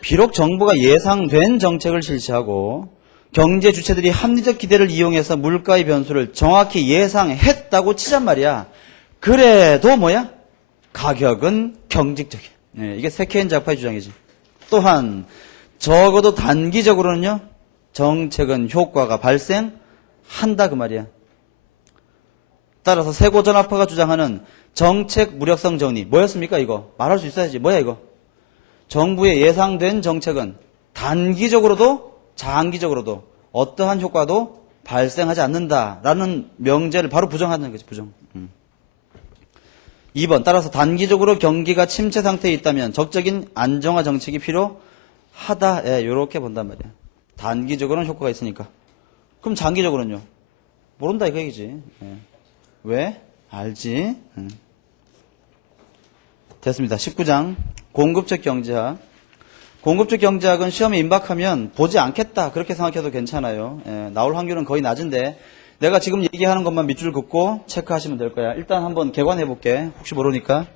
비록 정부가 예상된 정책을 실시하고 경제 주체들이 합리적 기대를 이용해서 물가의 변수를 정확히 예상했다고 치잔 말이야. 그래도 뭐야? 가격은 경직적이야. 네, 이게 세케인즈 학파의 주장이지. 또한 적어도 단기적으로는요. 정책은 효과가 발생한다 그 말이야. 따라서 세고전학파가 주장하는 정책 무력성 정리. 뭐였습니까 이거? 말할 수 있어야지. 뭐야 이거? 정부의 예상된 정책은 단기적으로도 장기적으로도 어떠한 효과도 발생하지 않는다라는 명제를 바로 부정하는 거지. 부정. 2번. 따라서 단기적으로 경기가 침체 상태에 있다면 적적인 안정화 정책이 필요하다. 예, 이렇게 본단 말이야. 단기적으로는 효과가 있으니까. 그럼 장기적으로는요? 모른다 이 얘기지. 예. 왜? 알지? 됐습니다. 19장 공급적 경제학. 공급적 경제학은 시험에 임박하면 보지 않겠다 그렇게 생각해도 괜찮아요. 예, 나올 확률은 거의 낮은데 내가 지금 얘기하는 것만 밑줄 긋고 체크하시면 될 거야. 일단 한번 개관해 볼게. 혹시 모르니까.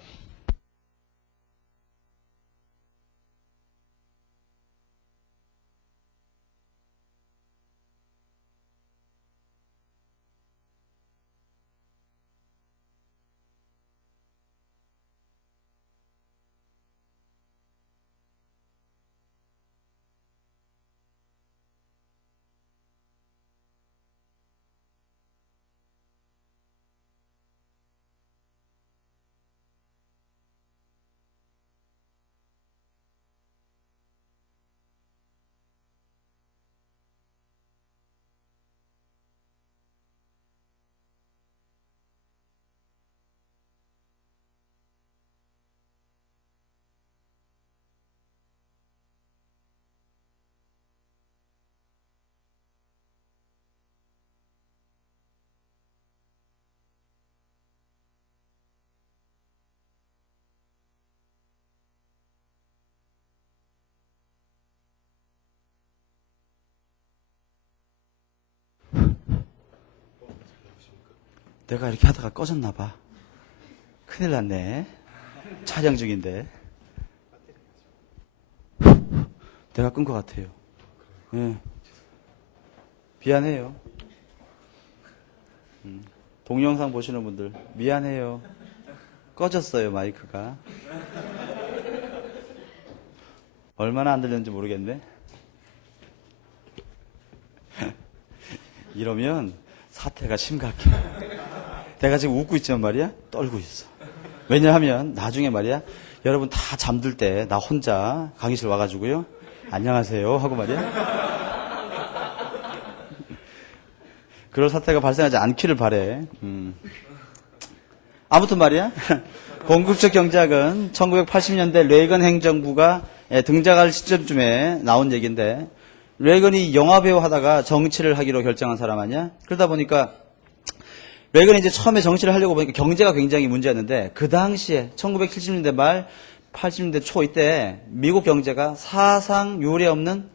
내가 이렇게 하다가 꺼졌나 봐. 큰일 났네. 촬영 중인데. 내가 끈 것 같아요. 예. 미안해요. 동영상 보시는 분들 미안해요. 꺼졌어요, 마이크가. 얼마나 안 들렸는지 모르겠네. 이러면 사태가 심각해. 내가 지금 웃고 있지만 말이야, 떨고 있어. 왜냐하면 나중에 말이야, 여러분 다 잠들 때 나 혼자 강의실 와가지고요, 안녕하세요 하고 말이야, 그럴 사태가 발생하지 않기를 바래. 아무튼 말이야, 공급적 경제학은 1980년대 레이건 행정부가 등장할 시점쯤에 나온 얘기인데, 레이건이 영화배우 하다가 정치를 하기로 결정한 사람 아니야? 그러다 보니까 레이건이 이제 처음에 정치를 하려고 보니까 경제가 굉장히 문제였는데, 그 당시에 1970년대 말 80년대 초 이때 미국 경제가 사상 유례 없는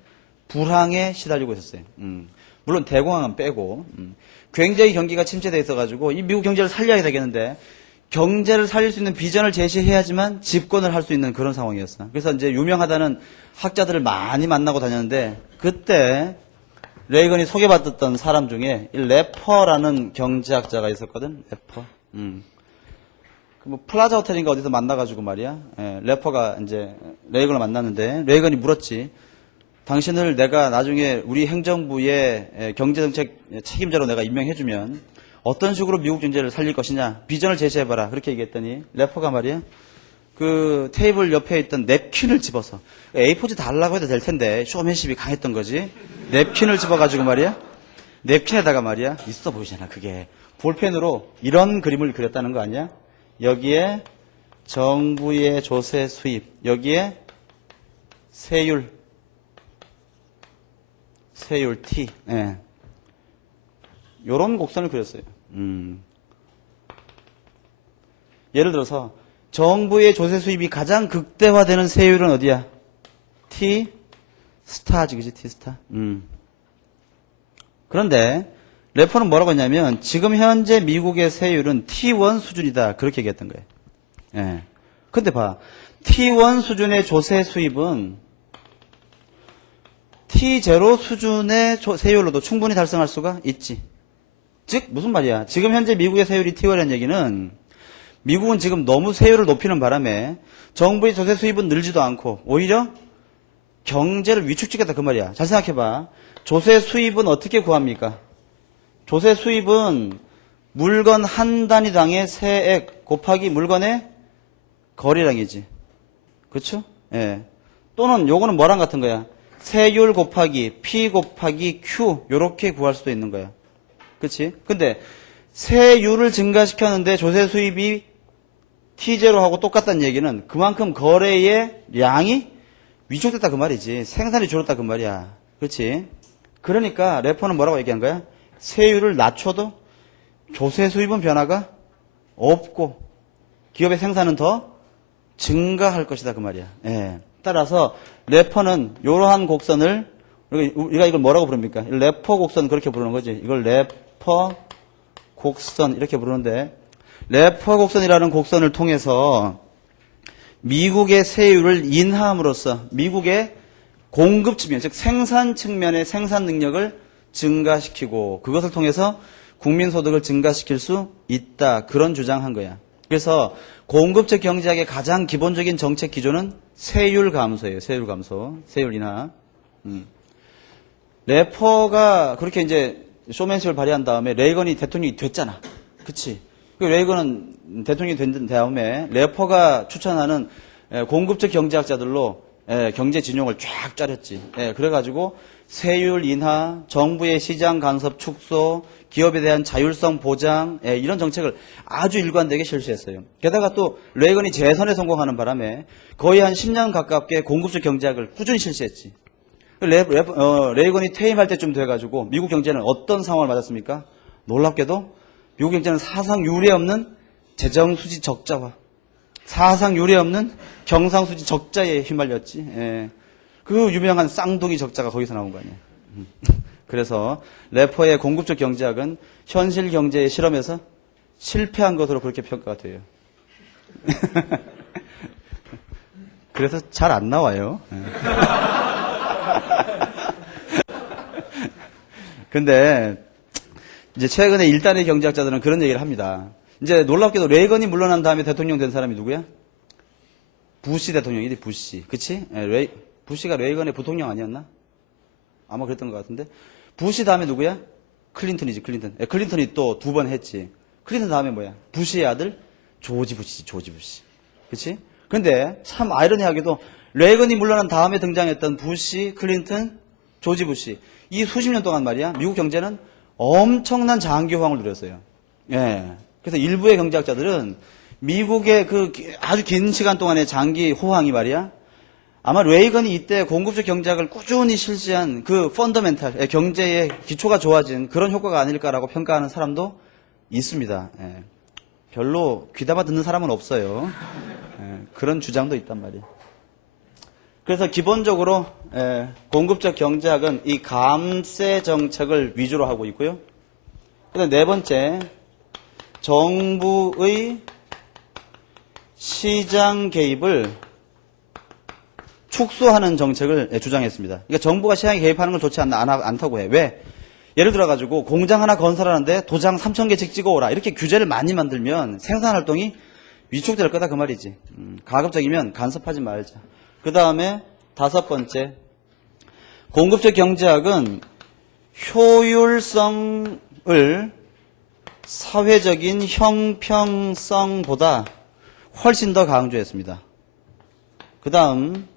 불황에 시달리고 있었어요. 물론 대공황은 빼고 굉장히 경기가 침체돼 있어가지고 이 미국 경제를 살려야 되겠는데, 경제를 살릴 수 있는 비전을 제시해야지만 집권을 할 수 있는 그런 상황이었어. 그래서 이제 유명하다는 학자들을 많이 만나고 다녔는데, 그때 레이건이 소개받았던 사람 중에 이 래퍼라는 경제학자가 있었거든. 래퍼. 뭐 플라자 호텔인가 어디서 만나가지고 말이야. 래퍼가 이제 레이건을 만났는데, 레이건이 물었지. 당신을 내가 나중에 우리 행정부의 경제정책 책임자로 내가 임명해주면 어떤 식으로 미국 경제를 살릴 것이냐, 비전을 제시해봐라. 그렇게 얘기했더니 래퍼가 말이야, 그 테이블 옆에 있던 냅킨을 집어서, A4지 달라고 해도 될 텐데 쇼맨십이 강했던 거지, 냅킨을 집어가지고 말이야, 냅킨에다가 말이야, 있어 보이잖아, 그게 볼펜으로 이런 그림을 그렸다는 거 아니야? 여기에 정부의 조세 수입, 여기에 세율 T, 예. 요런 곡선을 그렸어요. 예를 들어서 정부의 조세 수입이 가장 극대화되는 세율은 어디야? T 스타지, 그지? T 스타. 그런데 래퍼는 뭐라고 했냐면, 지금 현재 미국의 세율은 T1 수준이다, 그렇게 얘기했던 거예요. 예. 근데 봐, T1 수준의 조세 수입은 T0 수준의 세율로도 충분히 달성할 수가 있지. 즉 무슨 말이야, 지금 현재 미국의 세율이 T1이라는 얘기는, 미국은 지금 너무 세율을 높이는 바람에 정부의 조세 수입은 늘지도 않고 오히려 경제를 위축시켰다, 그 말이야. 잘 생각해봐. 조세 수입은 어떻게 구합니까? 조세 수입은 물건 한 단위당의 세액 곱하기 물건의 거래량이지. 그렇죠? 예. 또는 요거는 뭐랑 같은 거야? 세율 곱하기 P 곱하기 Q, 요렇게 구할 수도 있는 거야. 그렇지? 근데 세율을 증가시켰는데 조세 수입이 T0하고 똑같다는 얘기는 그만큼 거래의 양이 위축됐다 그 말이지. 생산이 줄었다 그 말이야. 그렇지? 그러니까 래퍼는 뭐라고 얘기한 거야? 세율을 낮춰도 조세 수입은 변화가 없고 기업의 생산은 더 증가할 것이다 그 말이야. 예. 따라서 래퍼는 이러한 곡선을, 우리가 이걸 뭐라고 부릅니까? 래퍼 곡선, 그렇게 부르는 거지. 이걸 래퍼 곡선 이렇게 부르는데, 래퍼 곡선이라는 곡선을 통해서 미국의 세율을 인하함으로써 미국의 공급 측면, 즉 생산 측면의 생산 능력을 증가시키고 그것을 통해서 국민소득을 증가시킬 수 있다, 그런 주장한 거야. 그래서 공급적 경제학의 가장 기본적인 정책 기조는 세율 감소예요. 세율 감소, 세율 인하. 래퍼가 그렇게 이제 쇼맨십을 발휘한 다음에 레이건이 대통령이 됐잖아. 그치? 레이건은 대통령이 된 다음에 래퍼가 추천하는 공급적 경제학자들로 경제 진용을 쫙 짜렸지. 그래가지고 세율 인하, 정부의 시장 간섭 축소, 기업에 대한 자율성 보장, 이런 정책을 아주 일관되게 실시했어요. 게다가 또 레이건이 재선에 성공하는 바람에 거의 한 10년 가깝게 공급적 경제학을 꾸준히 실시했지. 레이건이 퇴임할 때쯤 돼가지고 미국 경제는 어떤 상황을 맞았습니까? 놀랍게도 미국 경제는 사상 유례 없는 재정수지 적자와 사상 유례 없는 경상수지 적자에 휘말렸지. 그 유명한 쌍둥이 적자가 거기서 나온 거 아니야. 그래서 래퍼의 공급적 경제학은 현실 경제의 실험에서 실패한 것으로 그렇게 평가가 돼요. 그래서 잘 안 나와요. 근데 이제 최근에 일단의 경제학자들은 그런 얘기를 합니다. 이제 놀랍게도 레이건이 물러난 다음에 대통령 된 사람이 누구야? 부시 대통령이지, 부시. 그치? 부시가 레이건의 부통령 아니었나? 아마 그랬던 것 같은데. 부시 다음에 누구야? 클린턴이지, 클린턴. 클린턴이 또 2번 했지. 클린턴 다음에 뭐야? 부시의 아들? 조지 부시지, 조지 부시. 그치? 근데 참 아이러니하게도 레이건이 물러난 다음에 등장했던 부시, 클린턴, 조지 부시. 이 수십 년 동안 말이야, 미국 경제는 엄청난 장기 호황을 누렸어요. 예. 그래서 일부의 경제학자들은 미국의 그 아주 긴 시간 동안의 장기 호황이 말이야, 아마 레이건이 이때 공급적 경제학을 꾸준히 실시한 그 펀더멘탈, 경제의 기초가 좋아진 그런 효과가 아닐까라고 평가하는 사람도 있습니다. 예. 별로 귀담아 듣는 사람은 없어요. 예. 그런 주장도 있단 말이에요. 그래서 기본적으로 공급적 경제학은 이 감세 정책을 위주로 하고 있고요. 그다음 네 번째, 정부의 시장 개입을 축소하는 정책을 주장했습니다. 그러니까 정부가 시장에 개입하는 건 좋지 않다고 해. 왜? 예를 들어가지고 공장 하나 건설하는데 도장 3,000개씩 찍어오라. 이렇게 규제를 많이 만들면 생산활동이 위축될 거다 그 말이지. 가급적이면 간섭하지 말자. 그 다음에 다섯 번째, 공급적 경제학은 효율성을 사회적인 형평성보다 훨씬 더 강조했습니다. 그 다음,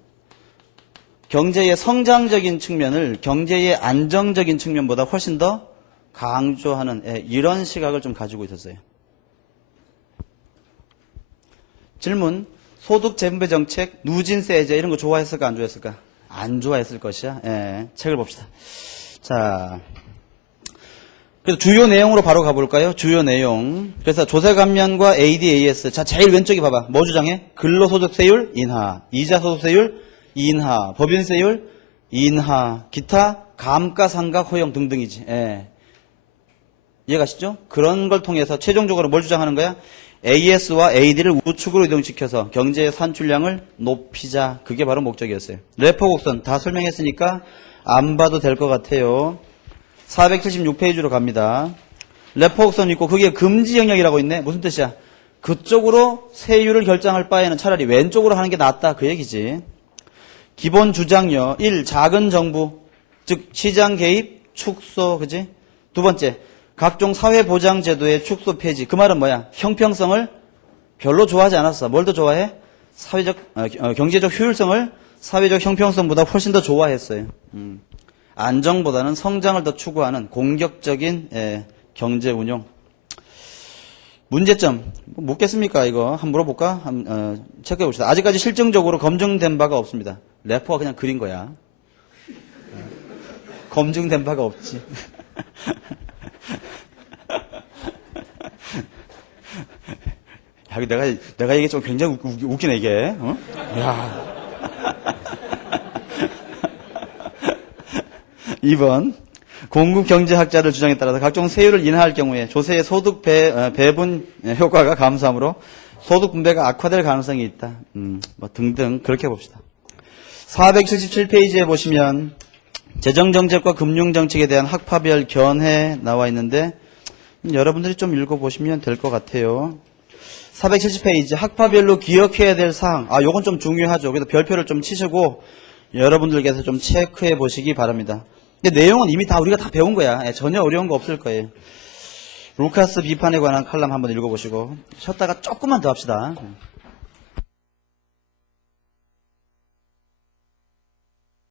경제의 성장적인 측면을 경제의 안정적인 측면보다 훨씬 더 강조하는 이런 시각을 좀 가지고 있었어요. 질문, 소득 재분배 정책, 누진세제 이런 거 좋아했을까 안 좋아했을까? 안 좋아했을 것이야. 책을 봅시다. 자, 그래서 주요 내용으로 바로 가볼까요? 주요 내용. 그래서 조세 감면과 ADAS. 자, 제일 왼쪽에 봐봐. 뭐 주장해? 근로소득세율 인하, 이자소득세율 인하, 법인세율 인하, 기타 감가상각 허용 등등이지. 이해가시죠? 그런 걸 통해서 최종적으로 뭘 주장하는 거야? AS와 AD를 우측으로 이동시켜서 경제의 산출량을 높이자. 그게 바로 목적이었어요. 레포 곡선 다 설명했으니까 안 봐도 될 것 같아요. 476페이지로 갑니다. 레포 곡선 있고 그게 금지 영역이라고 있네. 무슨 뜻이야? 그쪽으로 세율을 결정할 바에는 차라리 왼쪽으로 하는 게 낫다. 그 얘기지. 기본 주장요. 1. 작은 정부, 즉 시장 개입 축소. 그지? 두 번째, 각종 사회보장제도의 축소 폐지. 그 말은 뭐야? 형평성을 별로 좋아하지 않았어. 뭘 더 좋아해? 경제적 효율성을 사회적 형평성보다 훨씬 더 좋아했어요. 안정보다는 성장을 더 추구하는 공격적인 경제 운용. 문제점 묻겠습니까? 이거 한번 물어볼까? 체크해 봅시다. 아직까지 실증적으로 검증된 바가 없습니다. 레포가 그냥 그린 거야. 검증된 바가 없지. 야, 내가 이게 좀 굉장히 웃기네 이게. 어? 야. 2번, 공급경제학자들 주장에 따라서 각종 세율을 인하할 경우에 조세의 소득 배분 효과가 감소하므로 소득 분배가 악화될 가능성이 있다. 뭐 등등 그렇게 봅시다. 477페이지에 보시면 재정정책과 금융정책에 대한 학파별 견해 나와 있는데 여러분들이 좀 읽어보시면 될 것 같아요. 470페이지 학파별로 기억해야 될 사항. 요건 좀 중요하죠. 그래서 별표를 좀 치시고 여러분들께서 좀 체크해 보시기 바랍니다. 근데 내용은 이미 우리가 다 배운 거야. 전혀 어려운 거 없을 거예요. 루카스 비판에 관한 칼럼 한번 읽어보시고 쉬었다가 조금만 더 합시다.